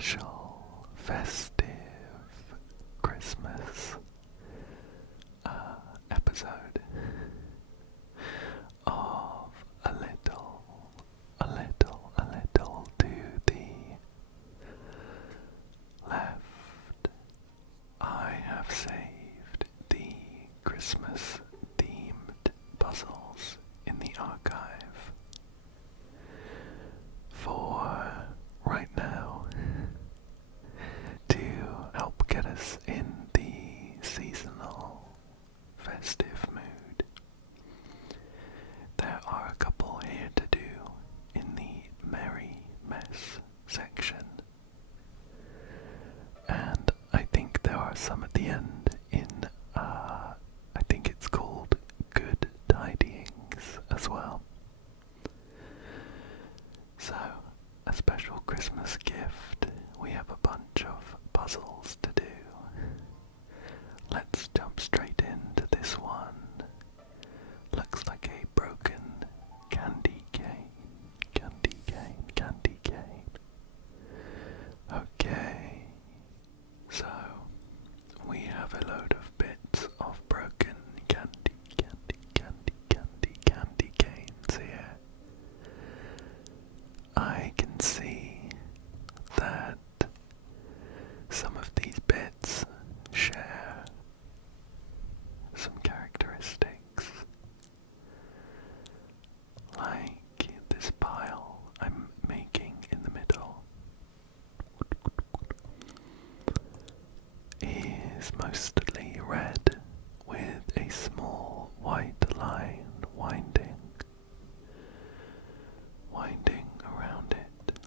special festive Christmas episode of a little to the left. I have saved the Christmas themed puzzles in the archive for right now to help get us in the seasonal festive mood. There are a couple here to do in the Merry Mess section, and I think there are some at the end in, I think it's called Good Tidings as well. So, a special Christmas gift, we have a bunch of puzzles to do. Let's jump straight into this one. Looks like a broken candy cane. Okay, so we have a load of bits of broken candy canes here. I can see that some of these bits share some characteristics, like this pile I'm making in the middle is mostly red with a small white line winding around it.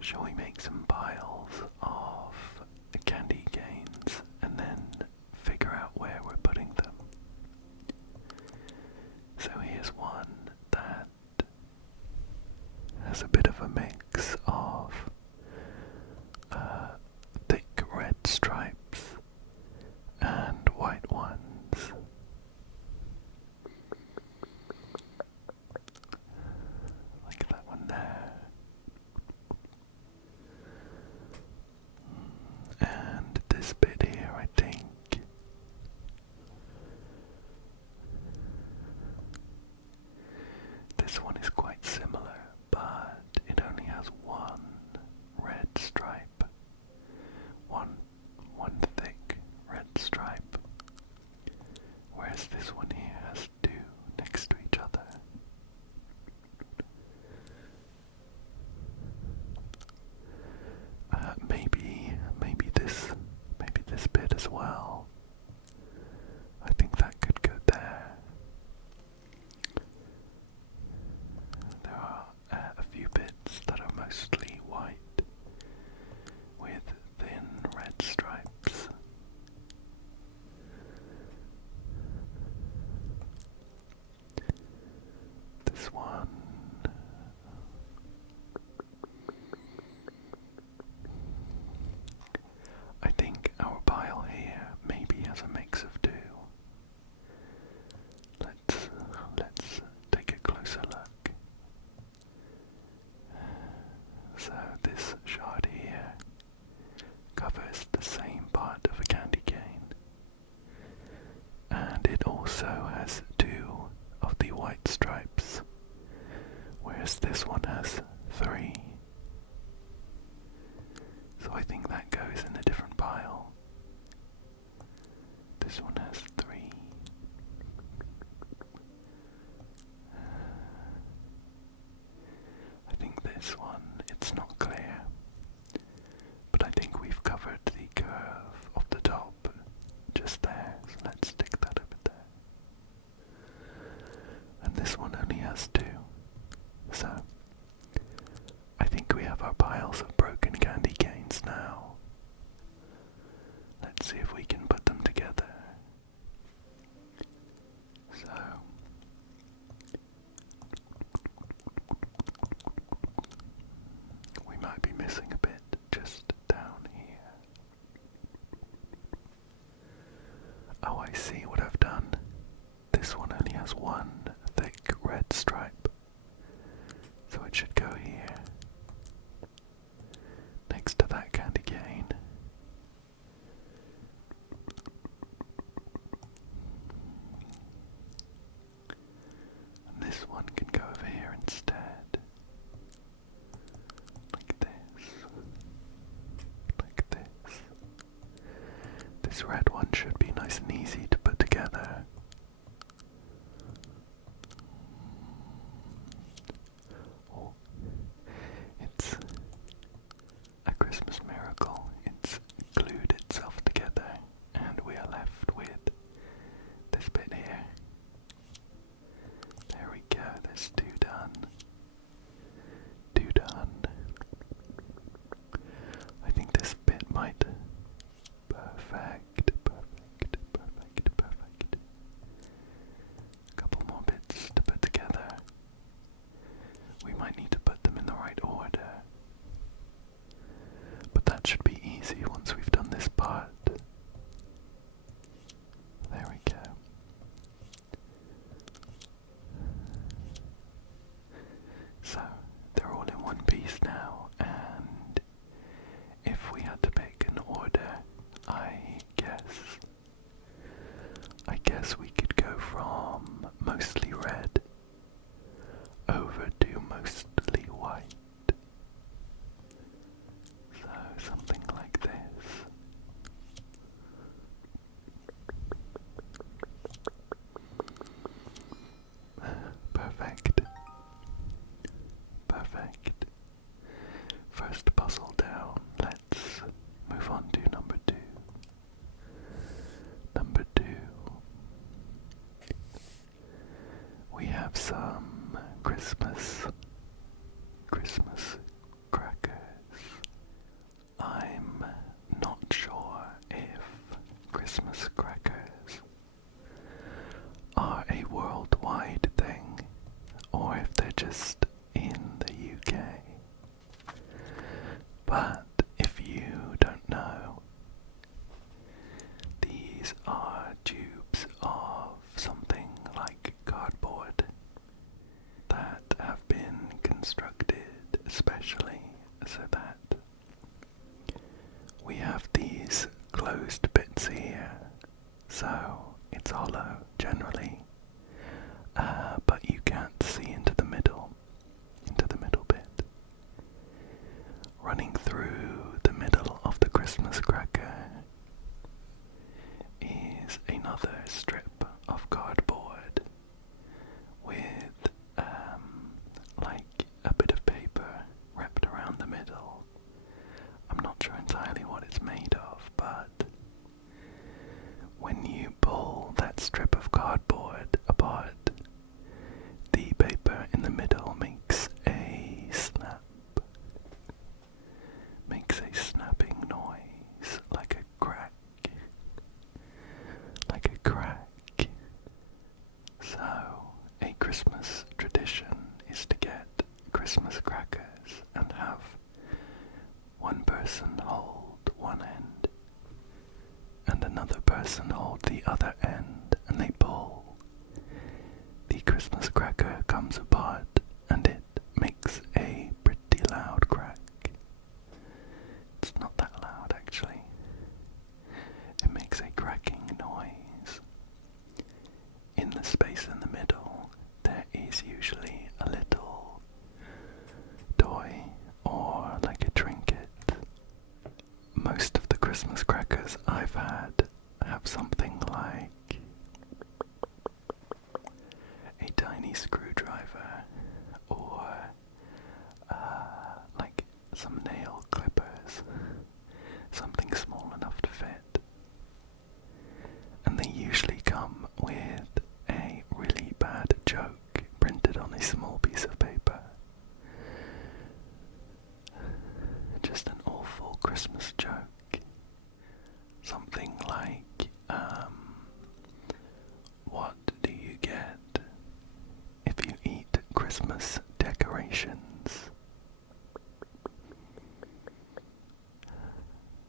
Shall we make some piles of candy canes and then figure out where we're putting them? So here's one that has a bit of a mix of thick red stripes and white ones. Like that one there. And this bit here, I think. This one is quite similar, but it only has one red stripe. One thick red stripe. Whereas this one here has two next to each other. Maybe this bit as well. I think that could go there. There are a few bits that are mostly white with thin red stripes. This one. I think our pile here maybe has a mix of two. Let's take a closer look. So this shard here covers the same part of a candy cane, and it also has two of the white stripes, whereas this one has three. So I think that goes in a different pile. This one has three. I think this one, it's not clear, but I think we've covered the curve of the top just there, so let's stick that over there. And this one only has two, so I think we have our piles of broken candy canes now. Let's see if we can put them together. So, we might be missing a bit just down here. Oh, I see what I've done. This one only has one thick red stripe, so it should go here. These red ones should be nice and easy to put together. Oh, it's a Christmas miracle. It's glued itself together, and we are left with this bit here. There we go, there's two done. Two done. I think this bit might. Perfect. A couple more bits to put together. We might need to put them in the right order. But that should be easy once we've done this part. There we go. So, they're all in one piece now, and if we had to pick an order, I guess we could go from mostly red over to mostly white. So something like this. Perfect. Perfect. First puzzle down. Let's move on to number 2. Number 2. We have some Christmas crackers. I'm not sure if Christmas crackers are a worldwide thing or if they're just in the UK. But if you don't know, these are tubes of something like cardboard that have been constructed especially so that we have these closed bits here, so it's hollow generally, but you can't see into the middle bit. Running through the middle of the Christmas cracker is another strip of cardboard with like a bit of paper wrapped around the middle. I'm not sure entirely what it's made of, but when you pull that strip of cardboard apart, the paper in the middle makes a snap. Makes a snapping noise, like a crack. Like a crack. So, a Christmas tradition is to get Christmas crackers and have one person hold one end and another person hold the other end, and they pull. The Christmas cracker comes apart and it makes a pretty loud crack. It's not that loud actually. It makes a cracking noise. In the space in the middle, there is usually a little toy or like a trinket. Most of the Christmas crackers I've had have something like a tiny screwdriver or like some nail clippers, something small enough to fit. And they usually come with a really bad joke printed on a small piece of paper. Just an awful Christmas joke. Something like, what do you get if you eat Christmas decorations?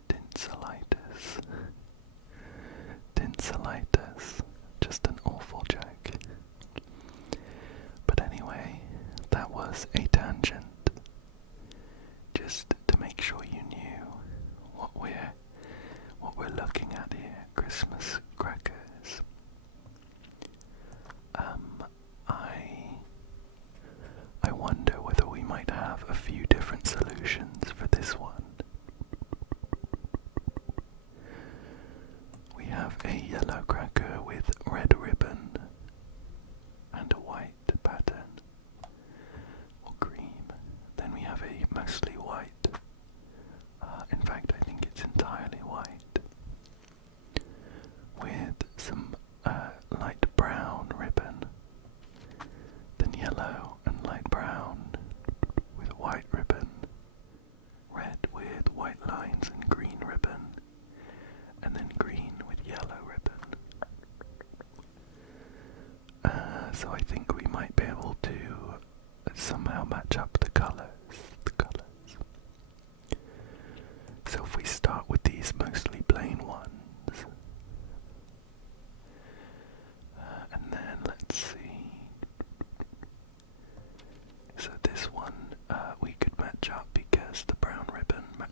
Tinselitis. Tinselitis. Just an awful joke. But anyway, that was a tangent. Just to make sure you knew what we're looking at here. Christmas crackers. I wonder whether we might have a few different solutions for this one.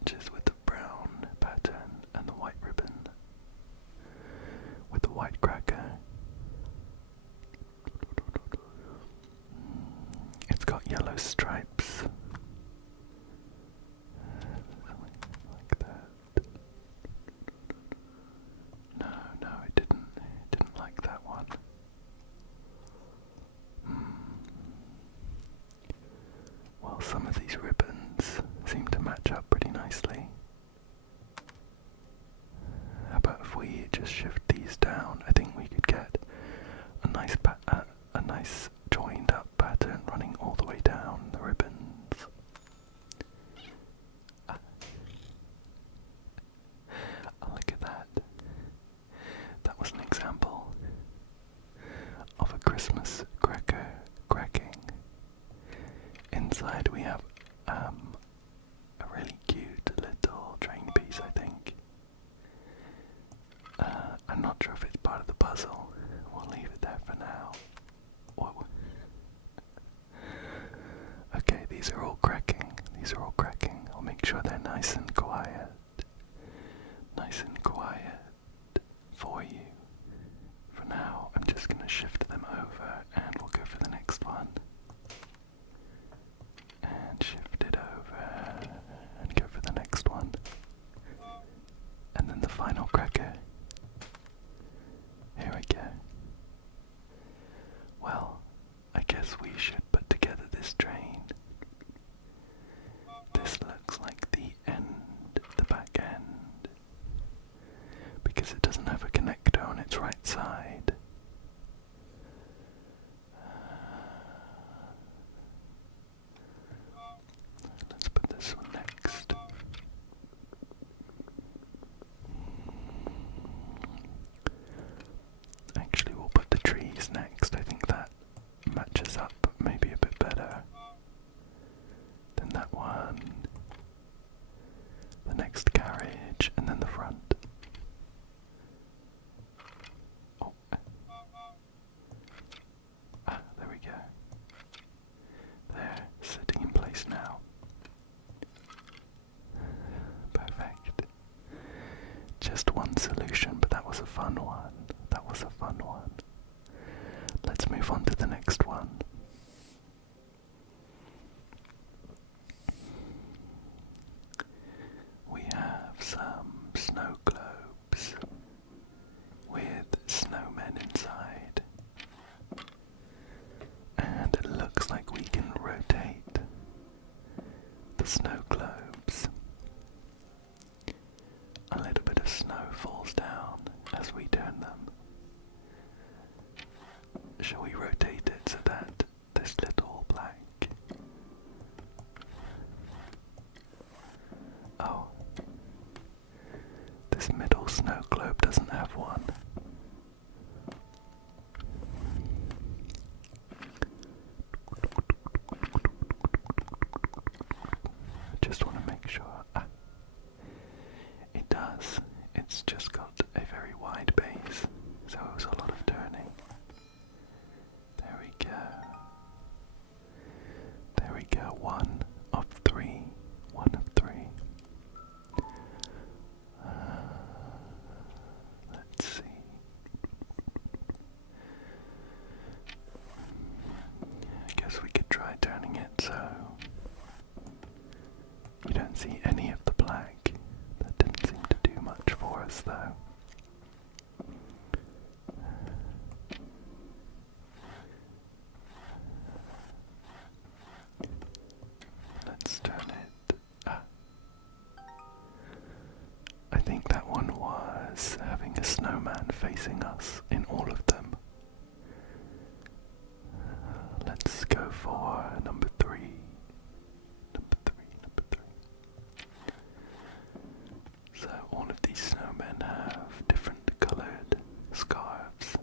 matches with the brown pattern and the white ribbon with the white cracker. It's got yellow stripes. Like that. No, it didn't like that one. Well, some of these ribbons seem to match up pretty nicely. How about if we just shift these down? I think we could get a nice joined up pattern running all the way down the ribbons. Oh, look at that. That was an example of a Christmas cracker cracking. Inside we have a really cute little train piece, I think. I'm not sure if it's part of the puzzle. We'll leave it there for now. Whoa. Okay, these are all cracking. I'll make sure they're nice and quiet. Nice and quiet for you. For now, I'm just going to shift them over and we'll go for the next one. And shift it over and go for the next one. And then the final cracker. Here we go. Well, I guess we should put together this train. This looks like the back end, because it doesn't have a connector on its right side. Let's put this one next. Actually, we'll put the trees next. I think that matches up maybe a bit better than that one. The next carriage, and then the front. Oh. There we go. They're sitting in place now. Perfect. Just one solution, but that was a fun one. Let's move on to the next one. We have some snow globes with snowmen inside. And it looks like we can rotate the snow globes. A little bit of snow falls down as we turn them. Shall we rotate it so that this little black... Oh, this middle snow globe doesn't have one. I just want to make sure. It does. It's just got a very wide base, so it was a lot of turning. There we go. There we go. One of three. Let's see. I guess we could try turning it so you don't see any of the black. That didn't seem to do much for us though. Let's turn it. I think that one was having a snowman facing us in all of them. Let's go for number three. So all of these snowmen have different coloured scarves.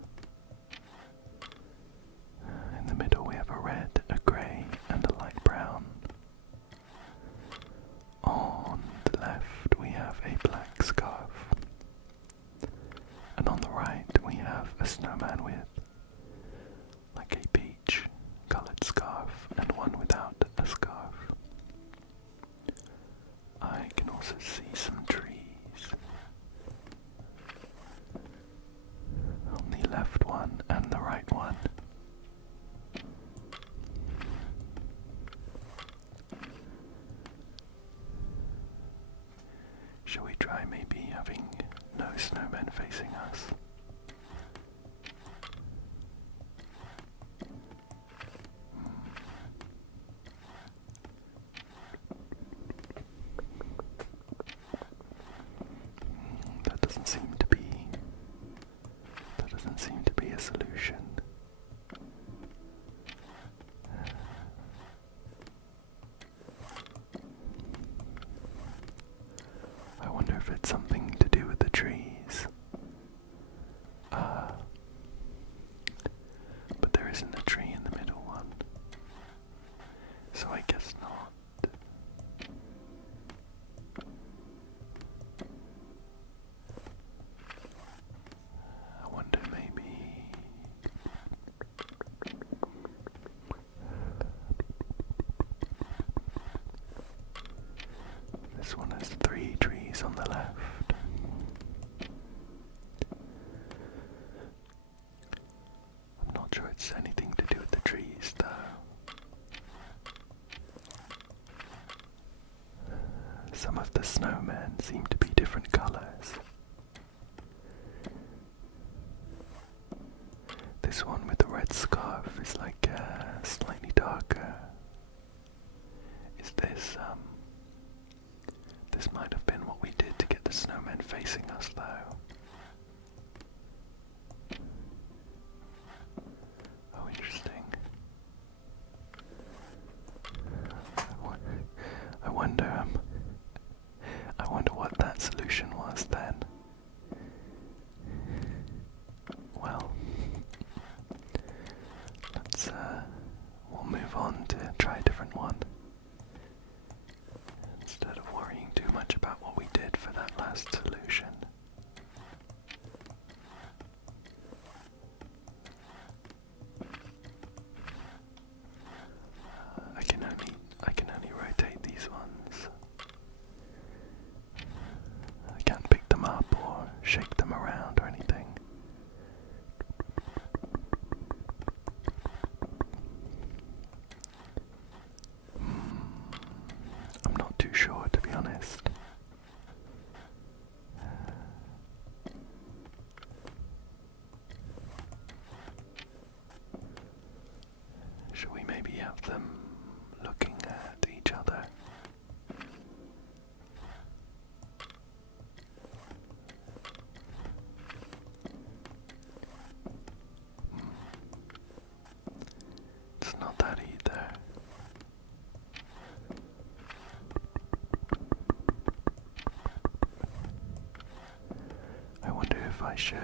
In the middle we have a red, a grey and a light brown. On the left we have a black scarf. And on the right we have a snowman with like a peach coloured scarf and one without a scarf. I can also also see some trees on the left one and the right one. Shall we try maybe having no snowmen facing us? That doesn't seem to be a solution. I wonder if it's something to do with the trees. But there isn't a tree in the middle one, so I guess not. I wonder maybe... This one has 3 trees on the left. I'm not sure it's anything to do with the trees, though. Some of the snowmen seem to be different colours. This one with the red scarf is like slightly darker. Is this, this might have been what we did to get the snowmen facing us, though. Oh, interesting. I wonder what that solution was then. Well, we'll move on to try a different one. Instead of worrying too much about what we did for that last solution. I can only rotate these ones. I can't pick them up or shake them around or anything. I'm not too sure, to be honest. Should we maybe have them looking at each other? It's not that either. I wonder if I should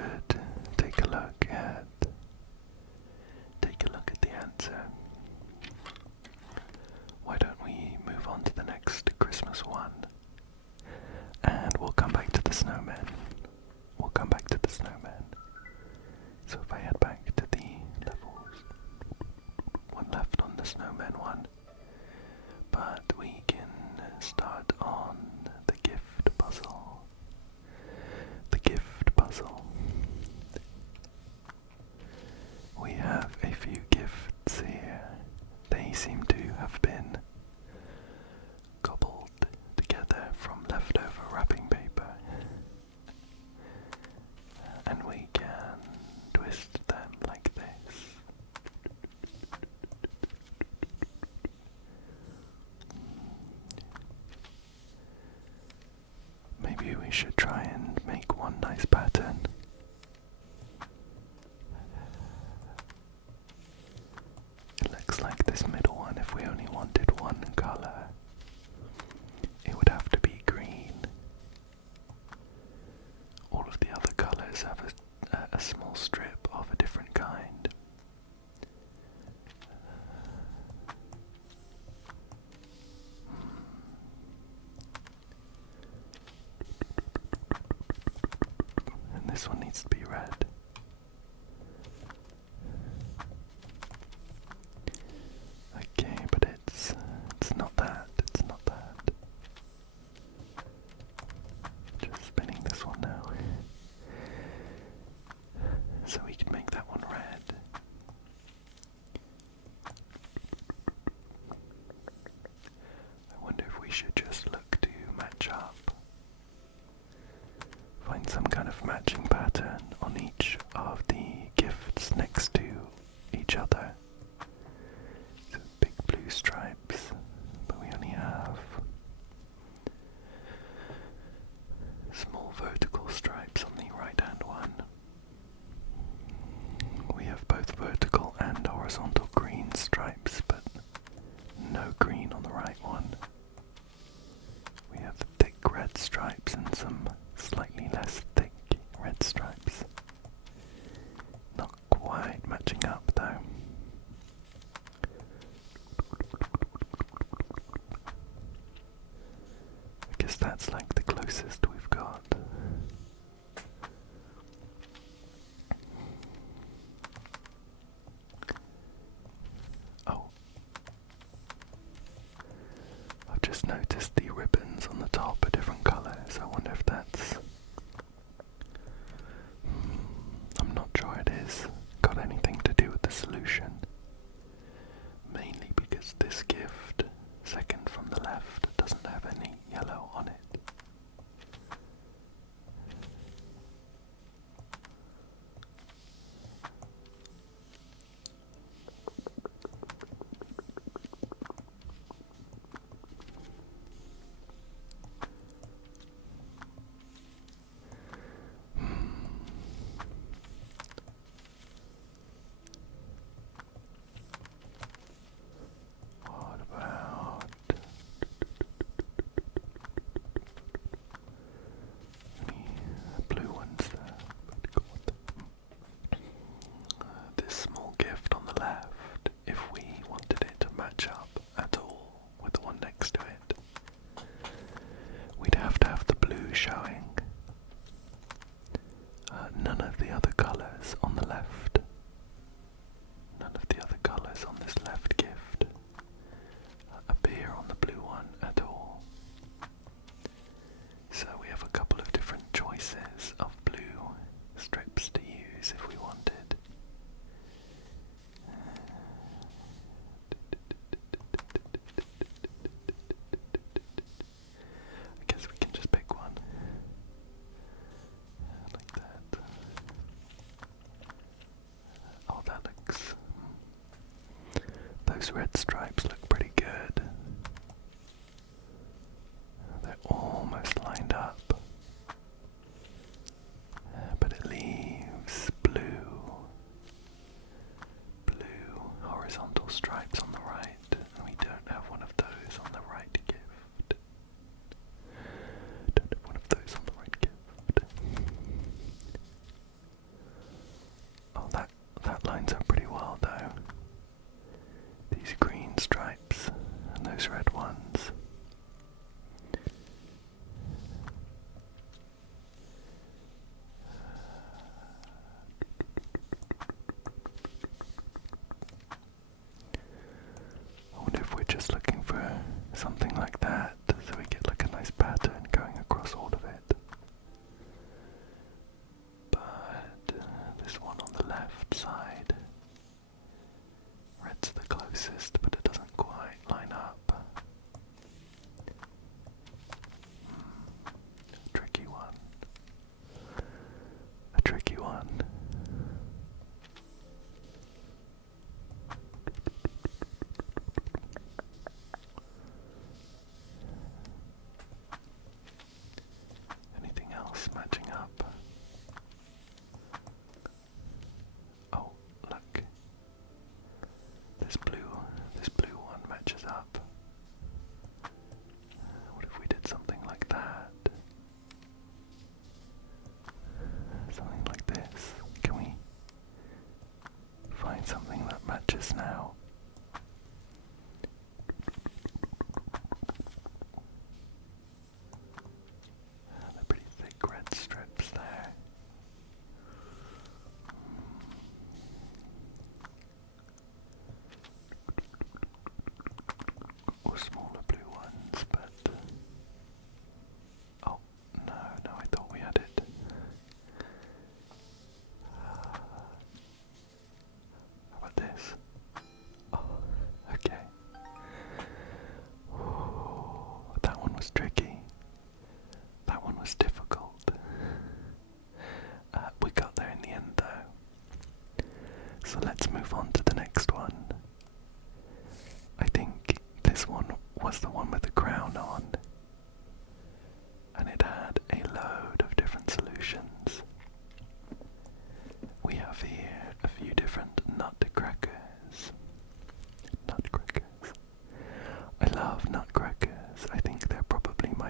take a look at the answer. Why don't we move on to the next Christmas one? And we'll come back to the snowmen. So if I head back to the levels, one left on the snowman one, but we can start on the gift puzzle. We have a few gifts here. They seem to have been cobbled together from leftover wrapping paper. And we can twist them like this. Maybe we should try and make one nice pattern. It looks like this middle one, if we only wanted one color, it would have to be green. All of the other colors have a small strip of a different kind. And this one needs to be red. Okay, but it's not that. of matching pattern on each of the gifts next to each other. So big blue stripes, but we only have small vertical stripes on the right hand one. We have both vertical and horizontal green stripes, but no green on the right one. We have thick red stripes and some slightly less thick red stripes. Not quite matching up though. I guess that's like the closest we've got. Oh. I've just noticed the ribbons on the top are different colours. I wonder if that's... I'm not sure it is got anything to do with the solution. Mainly because this gift, second from the left, doesn't have any yellow on it.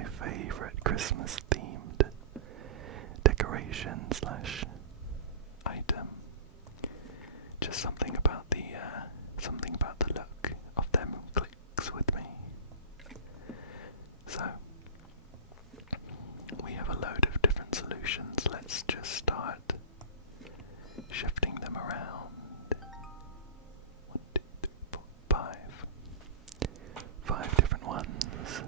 my favourite Christmas themed decoration slash item. Just something about the look of them clicks with me. So we have a load of different solutions. Let's just start shifting them around. 1, 2, 3, 4, 5. 5 different ones.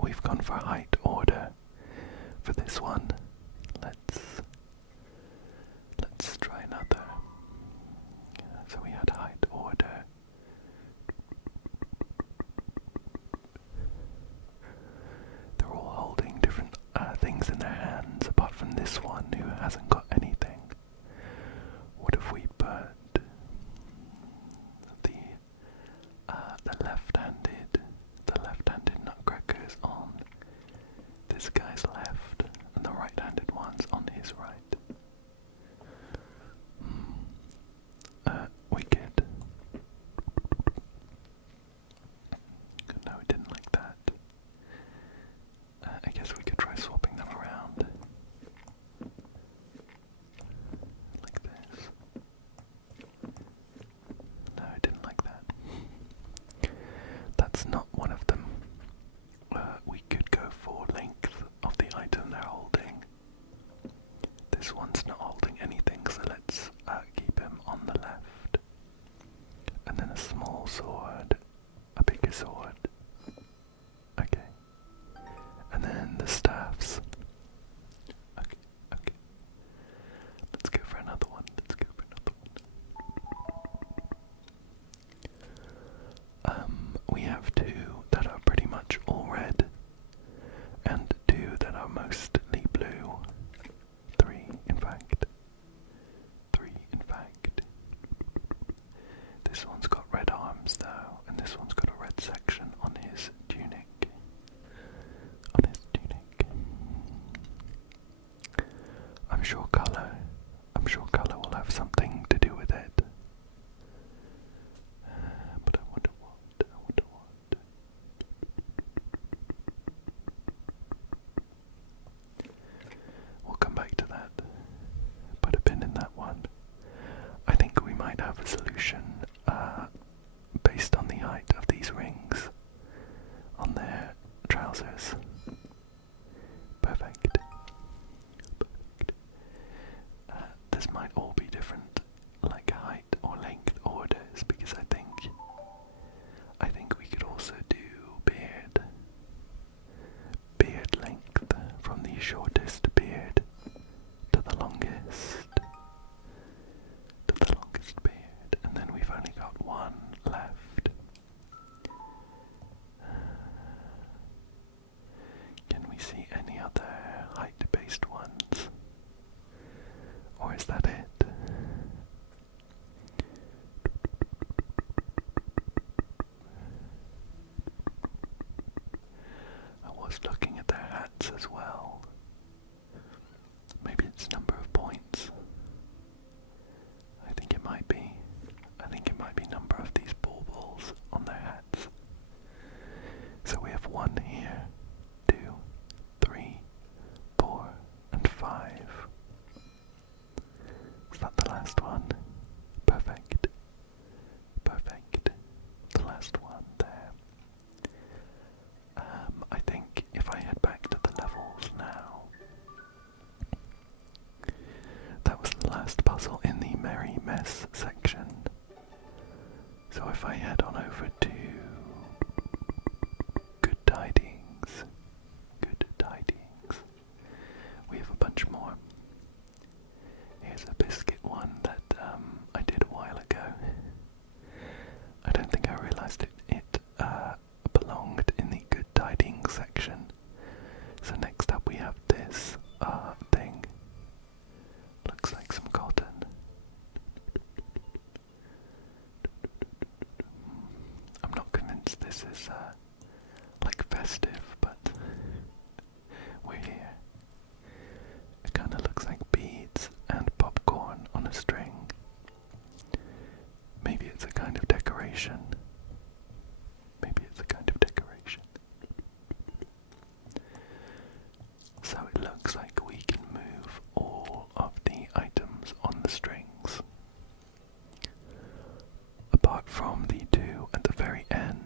We've gone for height order for this one. Let's try another. So we had height order. They're all holding different things in their hands, apart from this one who hasn't got anything. What if we put the left-handed nutcrackers on this guy's left, and the right-handed ones on his right? Wicked. No, we didn't like that. I guess we could try swapping them around. Like this. No, I didn't like that. That's not one of them. We could go for length of the item they're holding. This one's not holding anything, so let's keep him on the left. And then a small sword, a bigger sword. Okay. And then the staffs. Okay. Let's go for another one. We have 2 that are pretty much all red, and 2 that are mostly blue. 3, in fact. This one's got red arms though, and this one's got a red section on his tunic. I'm sure colour will have something to do with it. But I wonder what. We'll come back to that. Put a pin in that one. I think we might have a solution based on the height of these rings on their trousers. Perfect. This might all be different, like height or length orders, because I think we could also do beard length from the shortest beard to the longest beard, and then we've only got one left. Can we see any other height-based ones? Or is that it? I was looking at their hats as well. Maybe it's number of points. I think it might be number of these baubles on their hats. So we have 1 here, 2, 3, 4, and 5. Is that the last one? Perfect. The last one there. I think if I head back to the levels now, that was the last puzzle in the Merry Mess section. So if I head on over to Good Tidings, we have a bunch more. So it looks like we can move all of the items on the strings, apart from the two at the very end.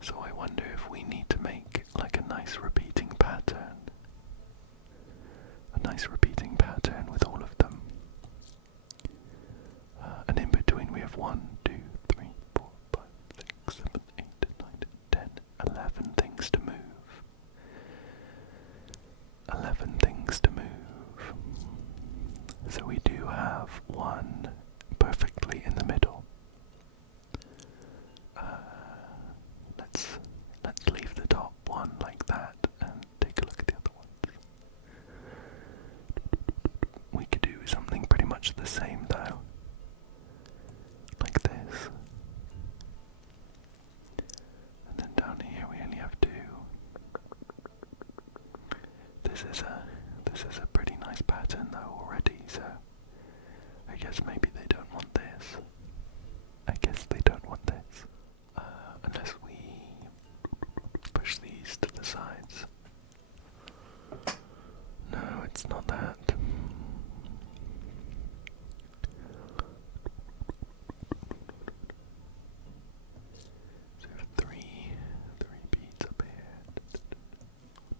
So I wonder if we need to make like a nice repeating pattern. A nice repeating pattern with all of them. And in between we have 1, 2, 3, 4, 5, 6, 7, 8, 9, 10, 11 things to move. 11 things to move. So we do have one perfectly in the middle. Let's leave the top one like that and take a look at the other ones. We could do something pretty much the same though. Like this. And then down here we only have 2. This is a pretty nice pattern though already, so I guess maybe they don't want this. I guess they don't want this. Unless we push these to the sides. No, it's not that. So we have three beads up here. 1, 2,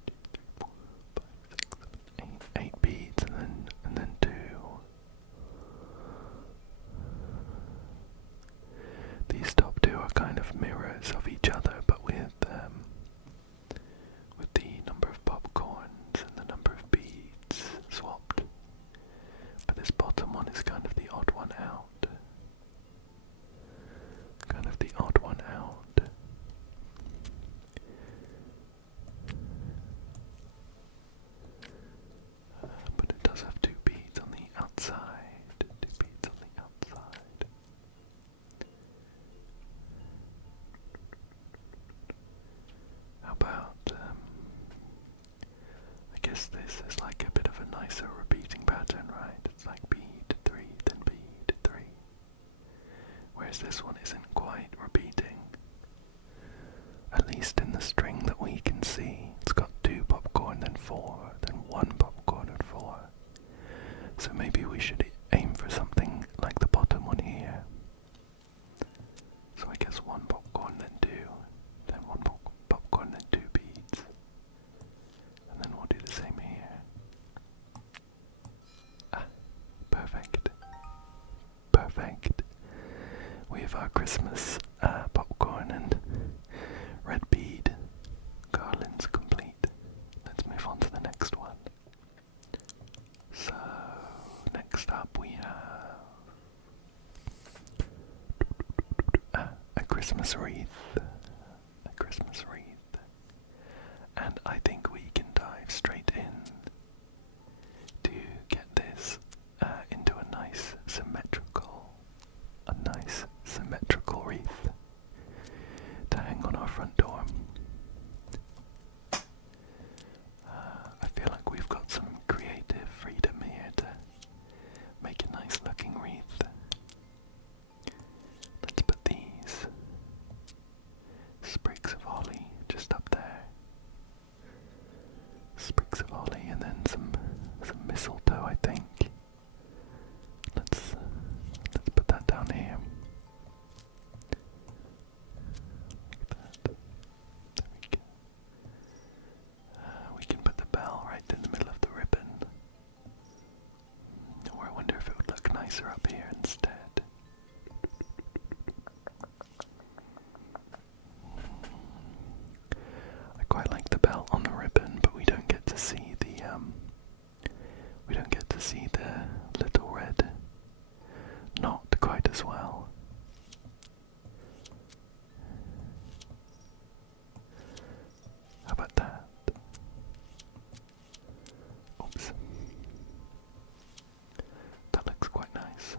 3, 4, 5, 6, 7, 8. 8 beads and then 2. These top 2 are kind of mirrors of each other, but with the number of popcorns and the number of beads swapped. But this bottom one is kind of the odd one out. Kind of the odd one out. But it does have 2 beads on the outside. 2 beads on the outside. How about, I guess this is like a bit of a nicer repeating pattern, right? It's like bead 3, then bead 3. Whereas this one isn't quite repeating. At least in the string that we can see. It's got 2 popcorn, then 4, then 1 popcorn and 4. So maybe we should aim for something like the bottom one here. So I guess 1 popcorn, then 2, then 1 popcorn, then 2 beads. And then we'll do the same here. Ah, perfect. Perfect. We have our Christmas popcorn and red bead garlands complete. Let's move on to the next one. So, next up we have a Christmas wreath. A Christmas wreath. And I think we can dive straight in to get this into a nice symmetrical wreath to hang on our front door. I feel like we've got some creative freedom here to make a nice looking wreath. Let's put these sprigs of holly just up there. Sprigs of holly and then some mistletoe, I think. Let's put that down here. Like that. There we go. We can put the bell right in the middle of the ribbon. Or I wonder if it would look nicer up here instead. I quite like the bell on the ribbon, but we don't get to see the little red knot quite as well. How about that? Oops. That looks quite nice.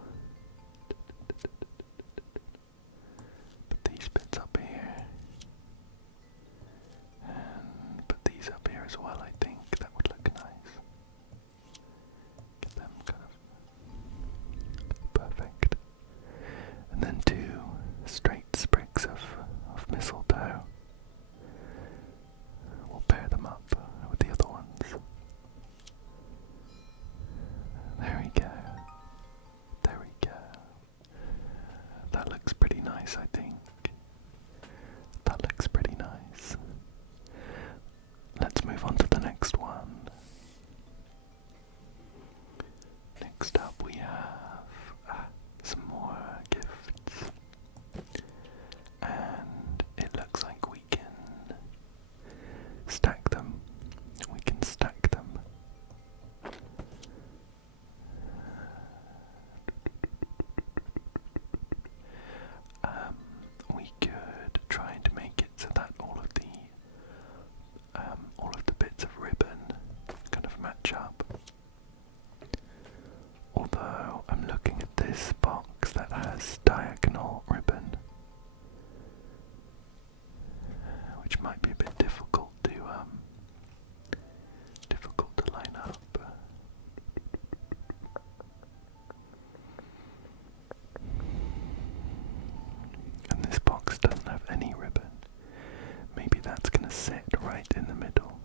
sit right in the middle.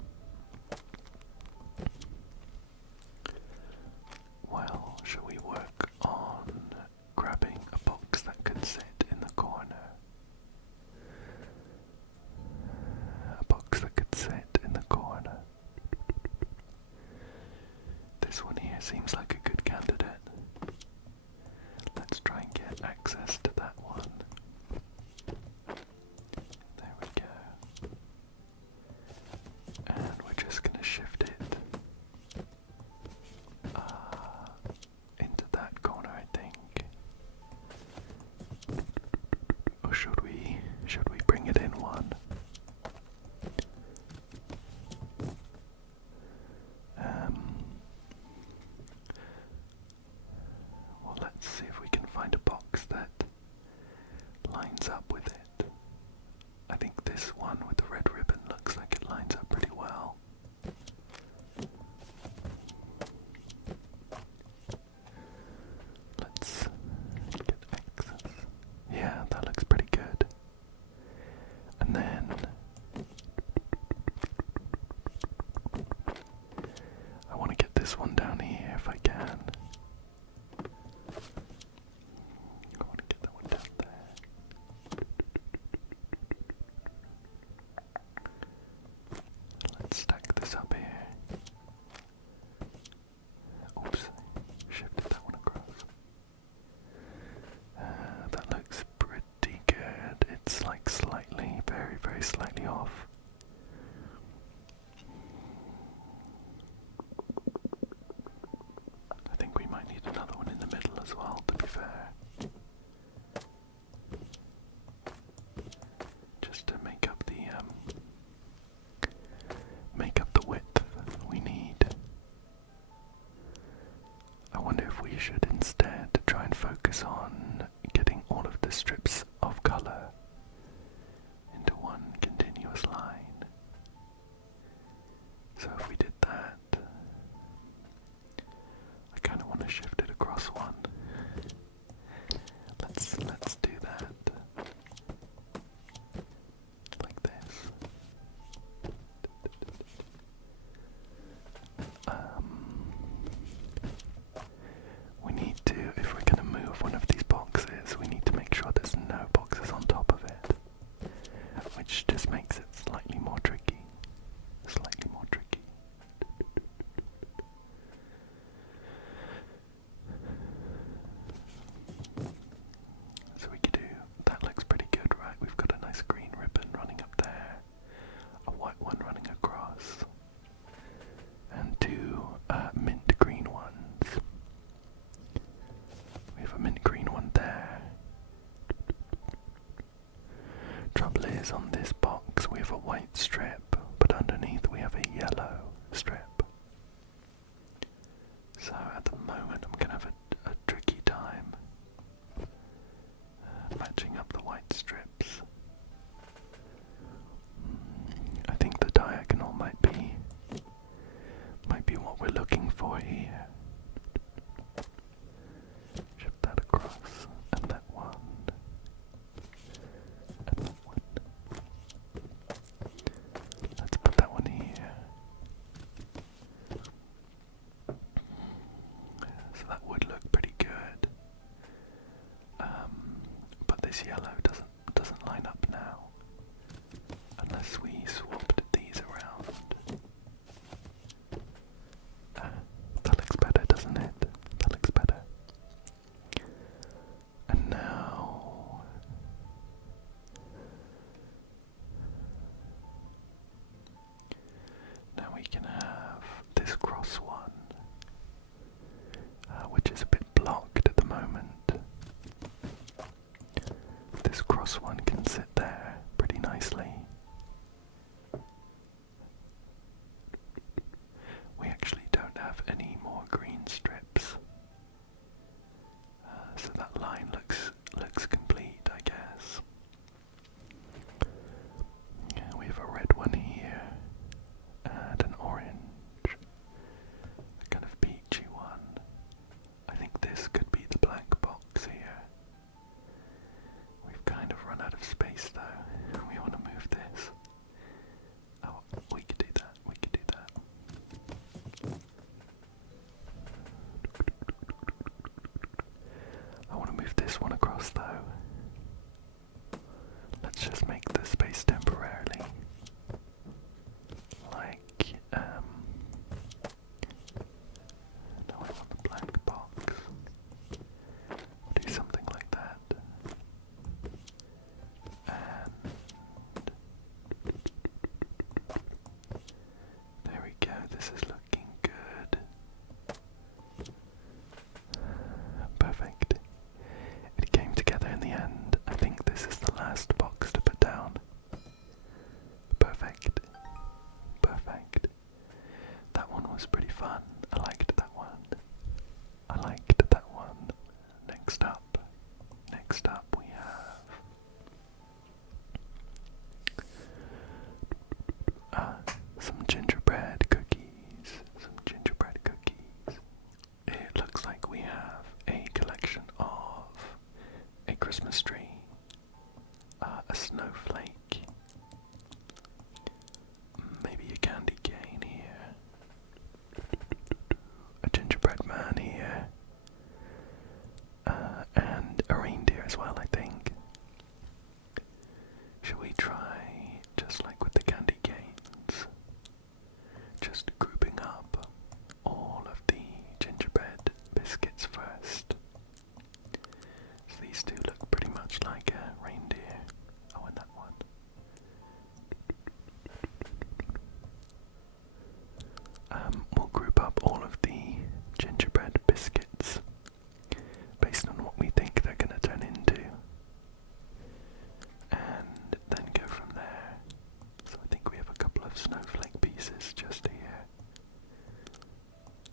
Well, shall we work on grabbing a box that could sit in the corner? A box that could sit in the corner. This one here seems like a good candidate. Let's try and get access to that one. There we go. And we're just going to shift it into that corner, I think. Or should we bring it in one? Well, let's see if we can find a box that lines up with it. I think this one with the red ribbon looks like it lines up pretty well. Let's get access. Yeah, that looks pretty good. And then I want to get this one down here if I can. I want to get that one down there. Let's stack this up here. Oops, shifted that one across. That looks pretty good. It's like slightly, very, very slightly off. I think we might need another one in the middle as well, to be fair. Just to make up the width we need. I wonder if we should instead try and focus on getting all of the strips of colour into one continuous line. So if we did that, I kind of want to shift it across one. Let's do that. Like this. We need to, if we're going to move one of these boxes, we need to make sure there's no boxes on top of it, which just makes it slightly more tricky. Slightly more tricky. So we could do, that looks pretty good, right? We've got a nice green ribbon running up there, a white one running across, and two mint green ones. We have a mint green one there. Trouble is, on this box we have a white strip, but underneath we have a yellow strip. So at the moment I'm going to have a tricky time matching up the white strips. I think the diagonal might be what we're looking for here. Shift that across, and that one, and that one. Let's put that one here. So that would look pretty good. But this yellow doesn't line up now, unless we swapped these around. That looks better, doesn't it? That looks better. And now we can have this cross one, which is a bit blocked at the moment. This cross one can sit there pretty nicely. We actually don't have any more green strips, so that line looks complete, I guess. Yeah, we have a red one here, and an orange, a kind of peachy one. I think of snowflake pieces just here.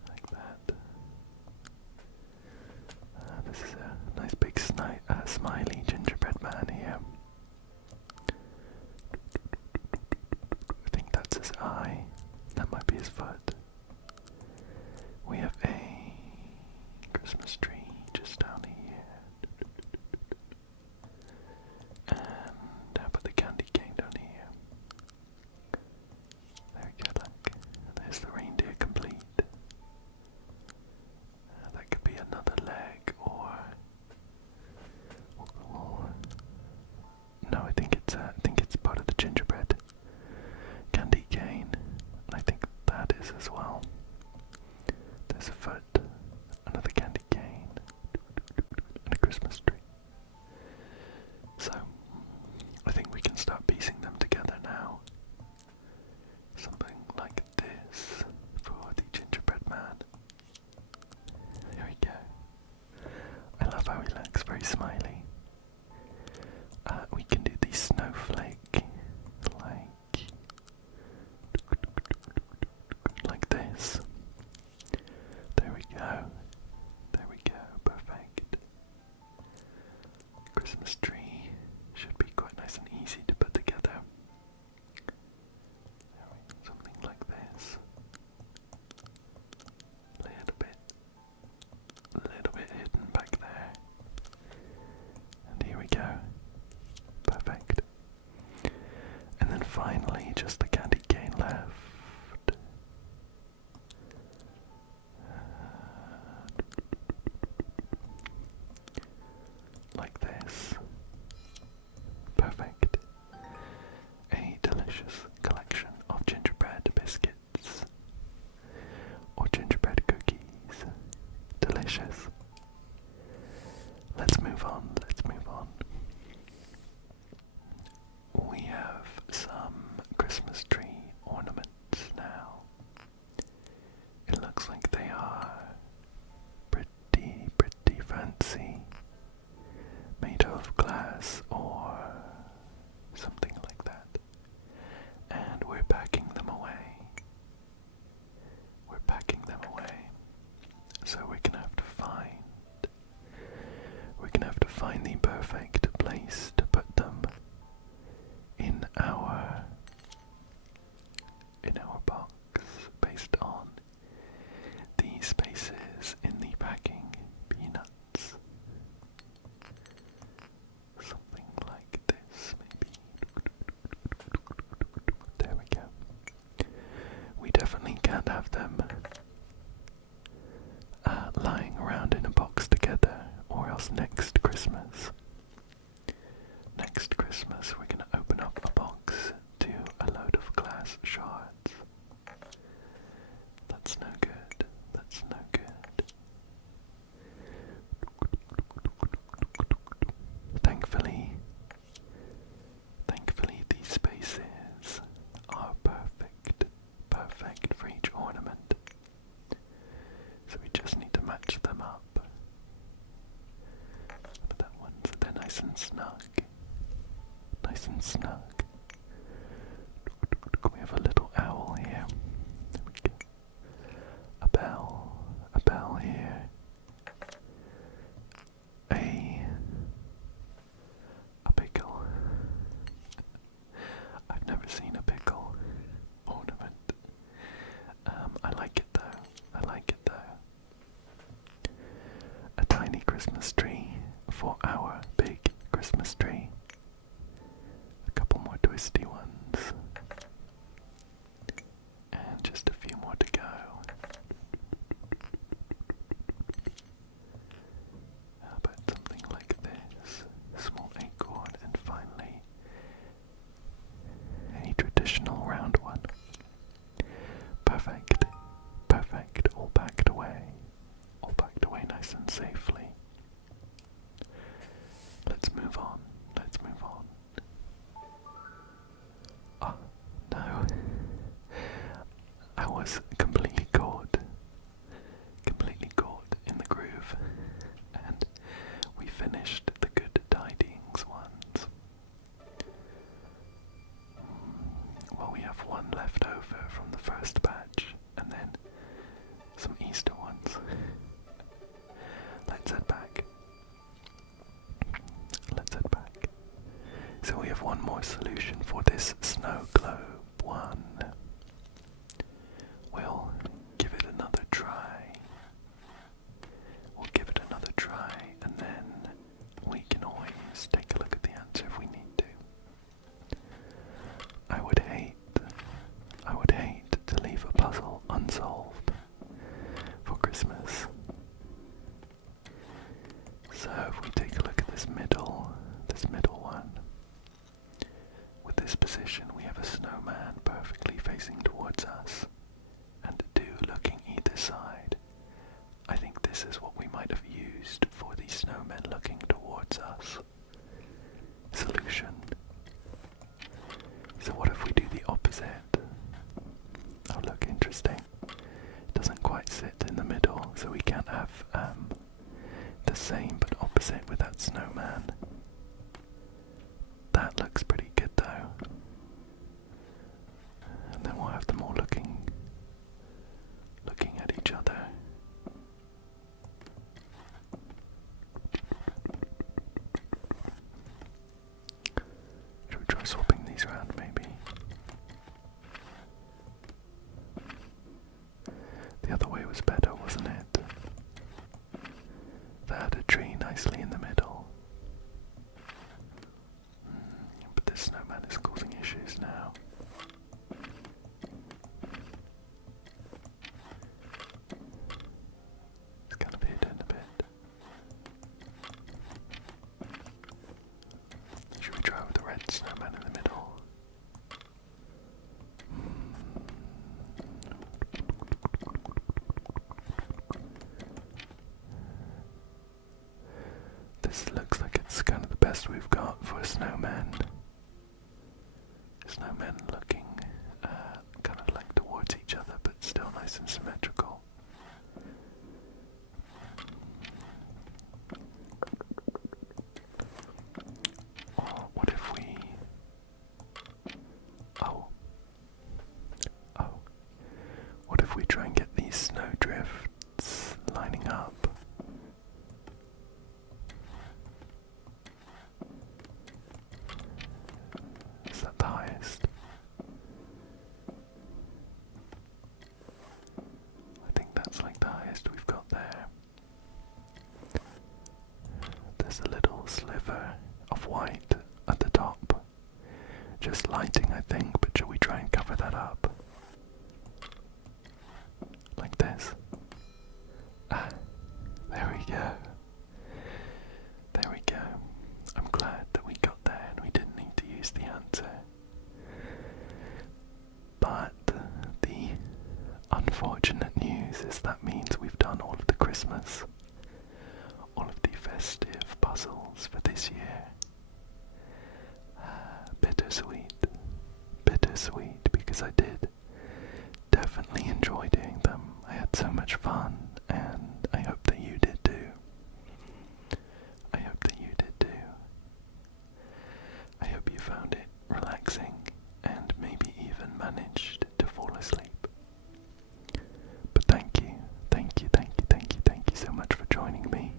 Like that. This is a nice big smiley gingerbread man here. I think that's his eye. That might be his foot. We have a Christmas tree just down here. And how about the candy cane down here? There we go, look. There's the reindeer complete. That could be another leg, or no, I think it's part of the gingerbread candy cane. I think that is as well. There's a foot, another candy cane, and a Christmas tree. So, I think we can start piecing them together now. Something like this for the gingerbread man. There we go. I love how he looks, very smiley. We can do the snowflake like this. There we go. There we go. Perfect. Christmas tree should be quite nice and easy to put together. Something like this. A little bit hidden back there. And here we go. Perfect. And then finally, just the candy cane left. Like this. Perfect. A delicious collection of gingerbread biscuits or gingerbread cookies. Delicious. Let's move on. We have some Christmas tree ornaments. have one left over from the first batch, and then some Easter ones. Let's head back. Let's head back. So we have one more solution for this snow globe one. We'll give it another try. We'll give it another try, and then we can always take a look at the answer if we need to. I would hate to leave a puzzle unsolved for Christmas. So if we take a look at this middle one, with this position we have a snowman perfectly facing towards us, and two looking either side. I think this is what we might have used for the snowmen looking towards us solution. So what if we do the opposite? Oh look, interesting. It doesn't quite sit in the middle, so we can't have the same but opposite with that snowman. That looks pretty good though. And then we'll have them all looking at each other. Should we try swapping these around maybe? The other way was better, wasn't it? That had a tree nicely in the middle. But this snowman is causing issues now. It's kind of hidden a bit. Should we try with the red snowman in the middle? This looks like it's kind of the best we've got for a snowman. Snowmen looking kind of like towards each other, but still nice and symmetrical. Or what if we... What if we try and get these snowdrifts lining up? Is that the highest? I think that's like the highest we've got there. There's a little sliver of white at the top. Just lighting, I think, but shall we try and cover that up? Like this. There we go. There we go. I'm glad that we got there and we didn't need to use the answer. But the unfortunate news is that means we've done all of the Christmas, all of the festive puzzles for this year. Bittersweet. Bittersweet, because I did definitely enjoy doing them. I had so much fun, and I hope that you did too. I hope that you did too. I hope you found it relaxing and maybe even managed to fall asleep. But thank you so much for joining me.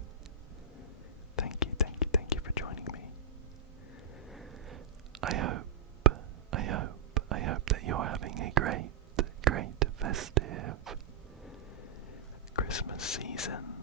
Thank you for joining me. I hope that you're having a great festive Christmas season.